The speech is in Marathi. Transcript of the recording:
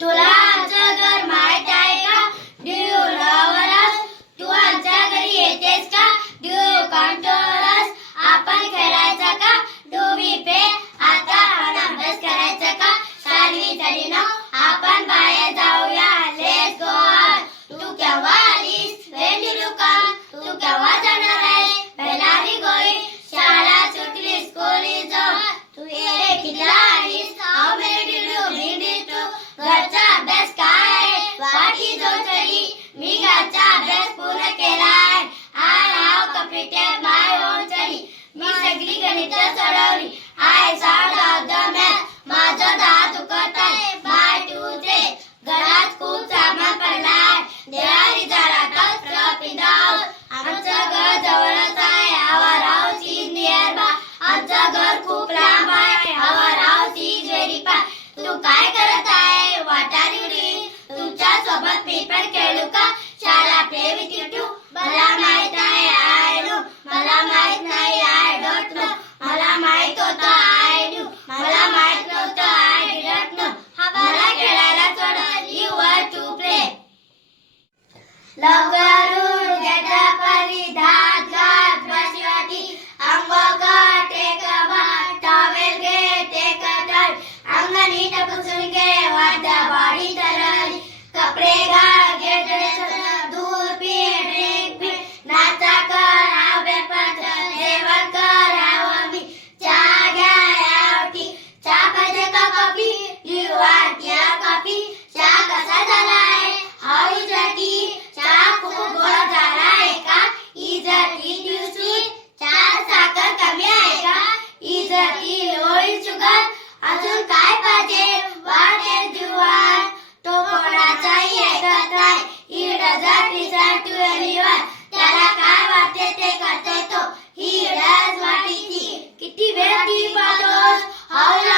तुला आमचं घर माहीत आहे का? डू यू तू आमच्या घरी येतेस का? डू यू आपण खेळायचं का? डू पे. आता आपण अभ्यास करायचा का? सानवी तरी आपण बाहेर जाऊया. aquí para todos.